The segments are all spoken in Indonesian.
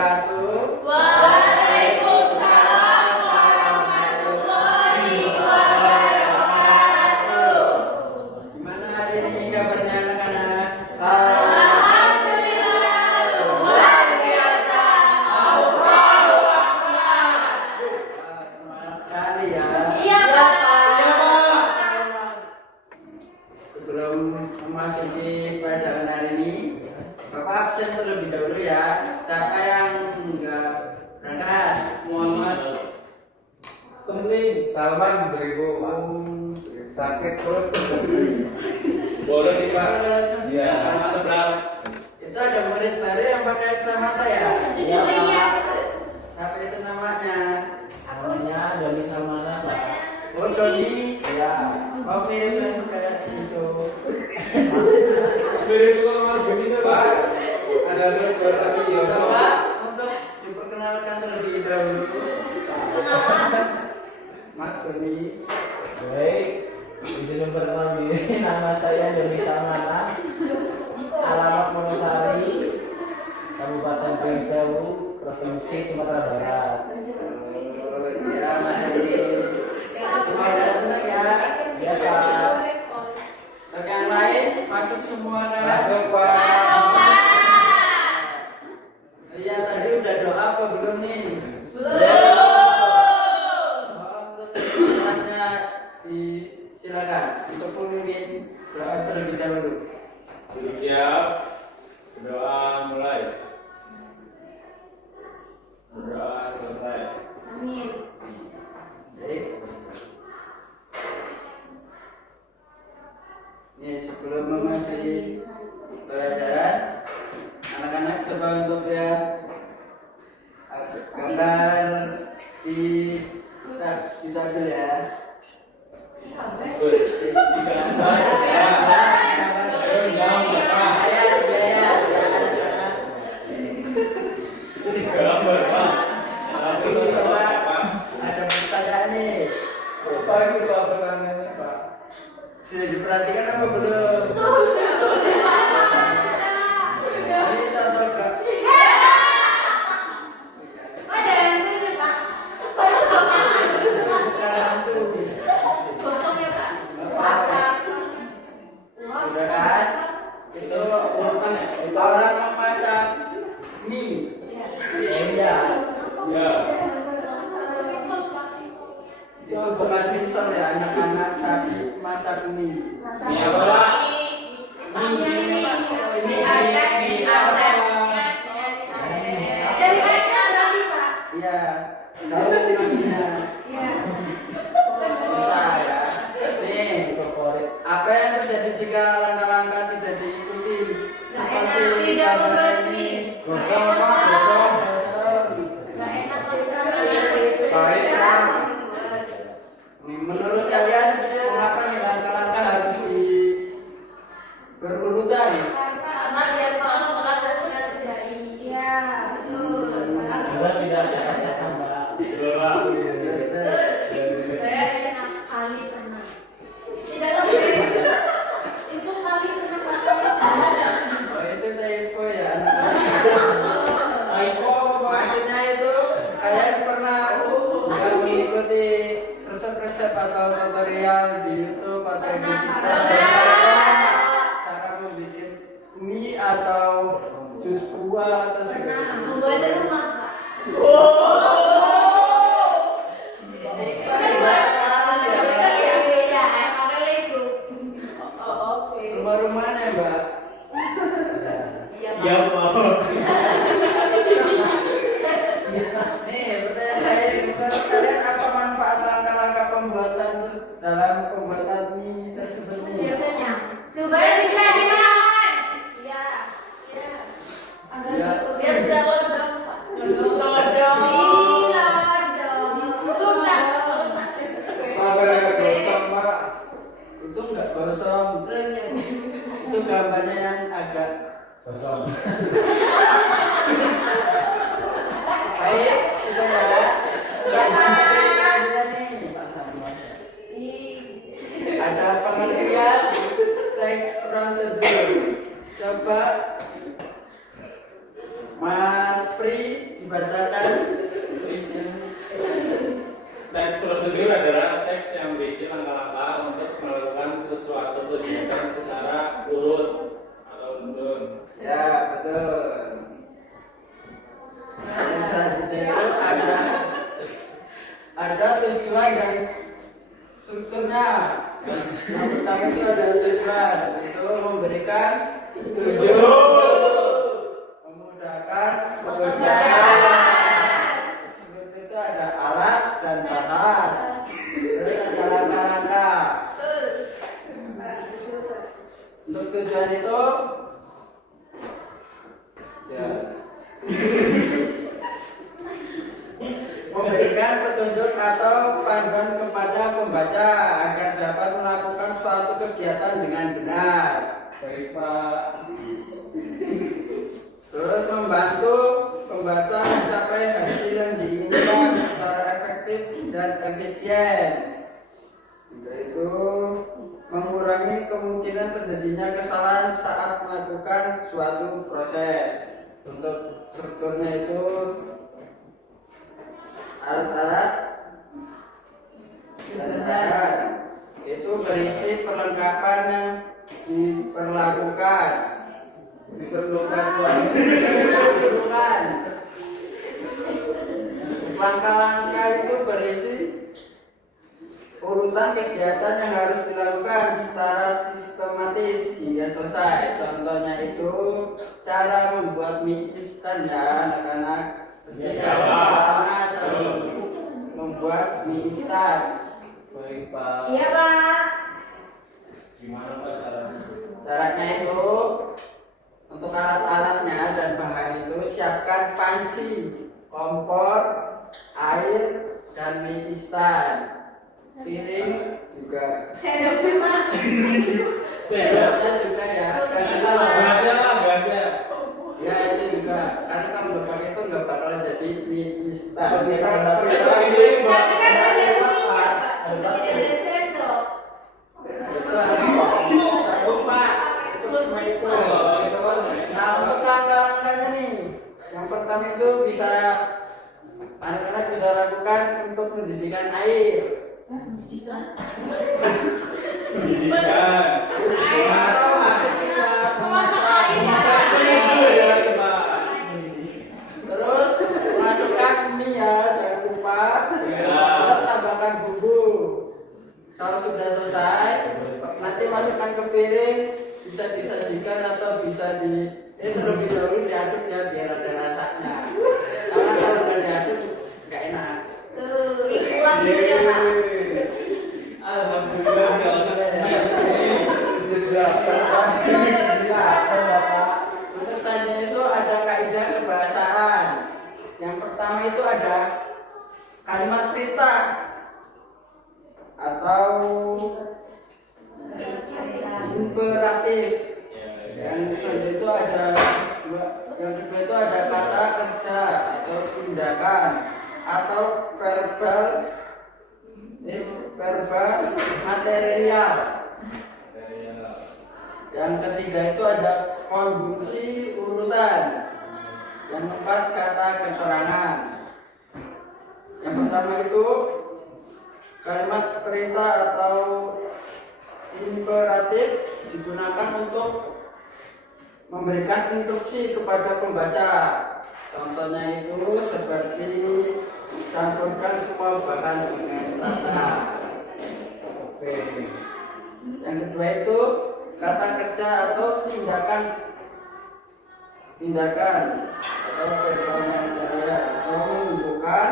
wabarakatuh. Waalaikumsalam warahmatullahi wabarakatuh. Gimana hari ini kabarnya anak-anak? Alhamdulillah luar biasa. Allahu Akbar. Semangat sekali ya. Iya Pak. Sebelum memasuki pelajaran hari ini, Bapak absen terlebih dahulu ya. Siapa yang enggak berangkat? Muhammad Kemling Salman 2000 Pak. Sakit perut. boleh nih Pak. Iya. Itu ada murid baru yang pakai kacamata ya? Iya Pak. Siapa itu namanya? Namanya Doni Salmana Pak. Oh, Doni. Iya. Oke, saya kayak itu. Mirip sama Doni tuh Pak. Ada murid baru lagi ya. Coba untuk diperkenalkan terlebih dahulu. Mas Doni. Baik. Izin memperkenalkan diri. Nama saya Doni Salmana. Alamat Wonosari, Kabupaten Pringsewu, Provinsi Sumatera Barat. Ya, makasih. Semoga senang ya. Iya Pak. Untuk yang lain, masuk semua kan? Masuk Pak. Iya, tadi udah doa apa belum nih? Belum. Oh, untuk semuanya silakan untuk pemimpin doa terlebih dahulu. Siap. Doa mulai. Doa selesai. Amin. Jadi, ini sebelum memasuki pelajaran, anak-anak coba untuk lihat gambar di tabel ya. Itu di gambar Pak. Tapi coba ada pertanyaan nih. Apa itu Pak pertanyaannya Pak? Sudah diperhatikan apa belum? Sudah. Ini contoh gak? Ada yang ini Pak. Bukan hantu. Gosong ya Pak. Sudah kan? Itu orang memasak mie. Iya. Ya. Itu bukan misal ya anak-anak, tapi masak mie. Ini apa Pak? Dari Aceh berarti Pak. Iya, tahu namanya. Bisa ya. Nih, apa yang terjadi jika langkah-langkah tidak diikuti? Seperti Tidak gambar ini. Gosong Pak, gosong. Gak enak Baik Pak. Menurut kalian mengapa nih langkah-langkah harus berurutan? karena biar masuk ke lantai sudah tidak ini. Iya. Sudah tidak ada kacakan Pak. Betul Pak. Saya enak kali pernah. Tidak lebih. Itu kali pernah Pak. Oh itu typo ya. Aiko apa Pak? Maksudnya itu kalian pernah nggak mengikuti resep-resep atau tutorial di YouTube atau di TikTok cara membuat mie atau jus buah atau segala Membuat di rumah Pak. rumah-rumahnya mbak. Ya Pak. Nih pertanyaan saya, menurut kalian apa manfaat langkah-langkah pembuatan dalam pembuatan mie tersebut nih? Supaya bisa dimakan. Iya. Ya. Biar tidak lodong Pak. Lodong. Iya, lodong. Sunat. Apa yang gosong Pak? Itu enggak gosong, itu gambarnya yang agak Kosong. baik sudah ya. Selanjutnya nih ada pengertian teks prosedur. Coba Mas Pri dibacakan. Teks prosedur adalah teks yang berisi langkah-langkah untuk melakukan sesuatu kegiatan secara urut atau beruntun. Ya, betul. Nah, yang selanjutnya itu ada tujuan dan strukturnya. Yang pertama itu ada tujuan, itu memberikan tujuan, memudahkan pekerjaan. Seperti itu ada alat dan bahan. Terus ada langkah-langkah. Untuk tujuan itu ya, memberikan petunjuk atau panduan kepada pembaca agar dapat melakukan suatu kegiatan dengan benar. Baik Pak. Terus membantu pembaca mencapai hasil yang diinginkan secara efektif dan efisien. Yaitu mengurangi kemungkinan terjadinya kesalahan saat melakukan suatu proses. Untuk strukturnya itu alat-alat dan bahan itu berisi perlengkapan yang diperlakukan, diperlukan. Langkah-langkah itu berisi urutan kegiatan yang harus dilakukan secara sistematis hingga selesai. Contohnya itu cara membuat mie instan ya anak-anak. Bagaimana cara membuat mie instan? Baik Pak. Iya Pak. Gimana Pak caranya? Caranya itu untuk alat-alatnya dan bahan itu siapkan panci, kompor, air, dan mie instan. Piring juga. Sendok memang. Sendoknya juga ya. Karena kalau Gasnya lah, gasnya. ya itu juga. Karena kalau berpakai itu nggak bakal jadi mie instan. Tapi kan ada yang punya Pak. Tidak ada sendok. Lupa. Itu cuma itu. Nah untuk langkah-langkahnya nih, yang pertama itu bisa anak-anak bisa lakukan untuk pendidikan air. Pendidikan. Memasak air ya. Terus masukkan mie ya, jangan lupa. Terus tambahkan bumbu. Kalau sudah selesai, nanti masukkan ke piring, bisa disajikan atau bisa terlebih dahulu diaduk ya biar ada rasanya. Karena kalau nggak diaduk nggak enak. Tuh, ikuan gitu ya Pak. Alhamdulillah Untuk selanjutnya itu ada kaidah kebahasaan. Yang pertama itu ada kalimat perintah atau imperatif. Yang selanjutnya itu ada yang kedua itu ada kata kerja atau tindakan atau verbal material. Yang ketiga itu ada konjungsi urutan. Yang keempat kata keterangan. Yang pertama itu kalimat perintah atau imperatif digunakan untuk memberikan instruksi kepada pembaca. Contohnya itu seperti campurkan semua bahan dengan rata. Oke. Yang kedua itu kata kerja atau tindakan atau verbal material atau menunjukkan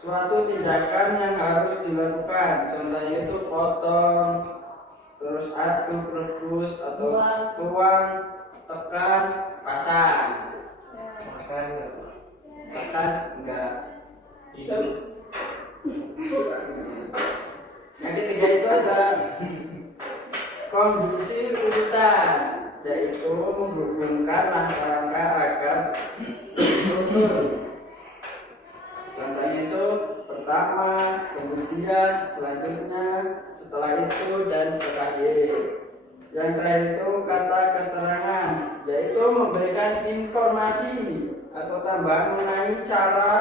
suatu tindakan yang harus dilakukan. Contohnya itu potong, terus aduk, rebus atau tuang, tekan, pasang. Makan nggak? Tekan enggak. Yang ketiga itu ada konjungsi urutan, yaitu menghubungkan langkah-langkah agar beruntun. Contohnya itu pertama, kemudian, selanjutnya, setelah itu, dan terakhir. Yang terakhir itu kata keterangan, yaitu memberikan informasi atau tambahan mengenai cara,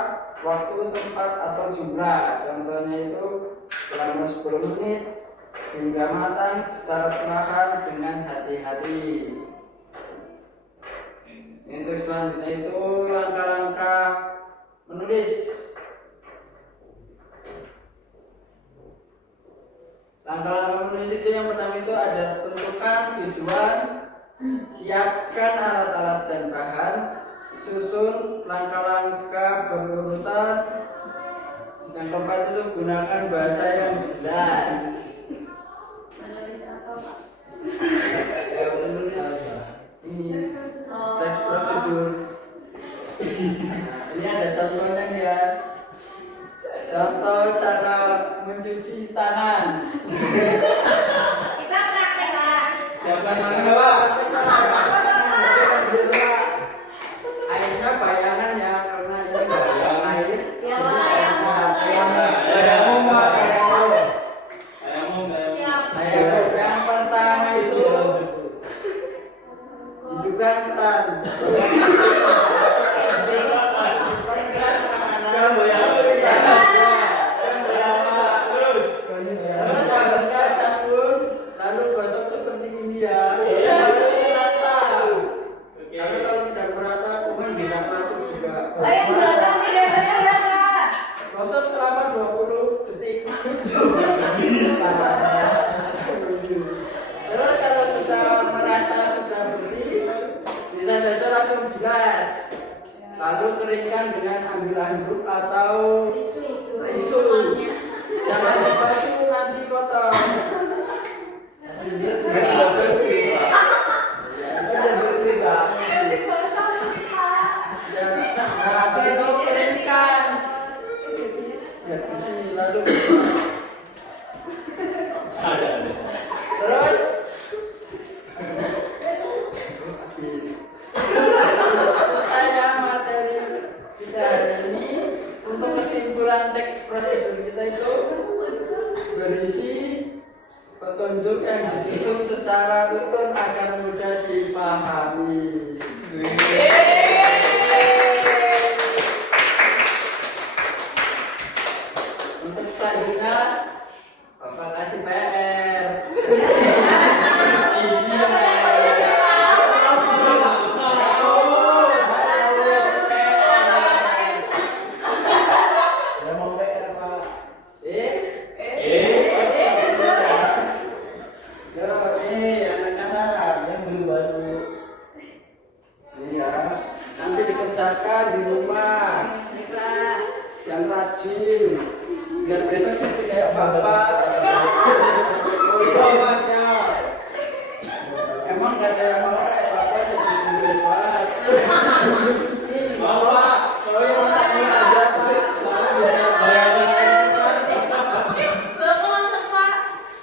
waktu, tempat, atau jumlah. Contohnya itu selama 10 menit hingga matang secara perlahan dengan hati-hati. Untuk selanjutnya itu langkah-langkah menulis. Langkah-langkah menulis itu yang pertama itu ada tentukan tujuan, siapkan alat-alat dan bahan, susun langkah-langkah berurutan. Yang keempat itu gunakan bahasa yang jelas. Menulis apa, Pak? Menulis ini teks prosedur. Nah, ini ada contohnya nih ya. Contoh cara mencuci tangan. Kita praktek, Pak. Siapa yang mana, Pak? Airnya bayangan ya, karena ini bayang air. Ya, Bayang umum, bayang umum. siap. Yang pertama itu hidupkan keran. Terus tambahkan sabun, lalu gosok seperti ini ya. Harus merata. Karena kalau tidak merata, kuman bisa masuk juga. Ayo belakang tidak banyak ya, Kak. Gosok selama 20 detik. Terus kalau sudah merasa sudah bersih, bisa saja langsung bilas. Lalu keringkan dengan ambil handuk atau tisu. Jangan dibasuh nanti kotor. Nah, itu keringkan. Ya, di sini lalu. Terus habis. Saya materi kita hari ini untuk kesimpulan teks prosedur kita itu berisi petunjuk yang disusun secara rutin agar mudah dipahami. Untuk selanjutnya Bapak kasih PR. Nanti dikerjakan di rumah yang rajin biar besok jadi kayak bapak. Emang gak ada yang mau kayak bapak jadi hebat. Mau, Pak. Kalau yang masaknya aja soalnya bisa bayangin. Belum nonton, Pak.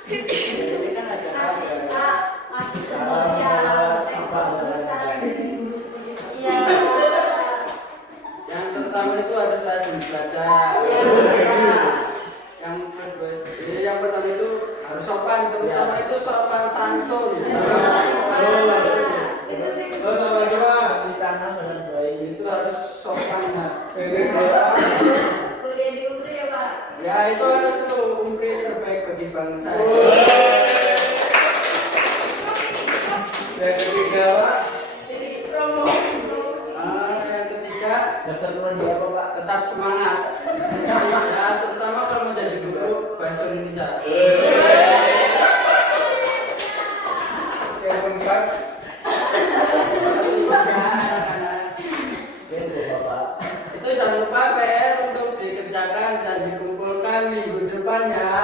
Ini kan ada Masih, apa? Pak. Masih kemudian cara jadi guru seperti itu. Iya. Yang pertama itu harus rajin belajar. Yang pertama itu harus sopan, terutama itu sopan santun. Terus apa lagi, Pak? Cuci tangan dengan baik. Itu harus sopan. Nah. Kuliah di UNRI ya, Pak. Ya itu harus umri terbaik bagi bangsa. Yang ketiga, Pak. Jadi promosi. Yang ketiga, Dasar turun di apa, Pak? tetap semangat. Ya, terutama kalau mau jadi guru bahasa Indonesia. Yang keempat, Gitu, Bapak. itu jangan lupa PR untuk dikerjakan dan dikumpulkan minggu depan ya.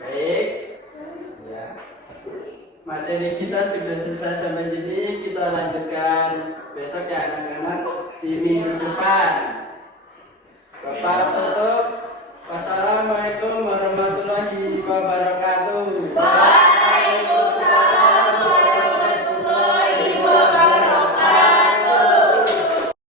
Baik. Ya. Materi kita sudah selesai sampai sini, kita lanjutkan besok ya anak-anak di minggu depan. Bapak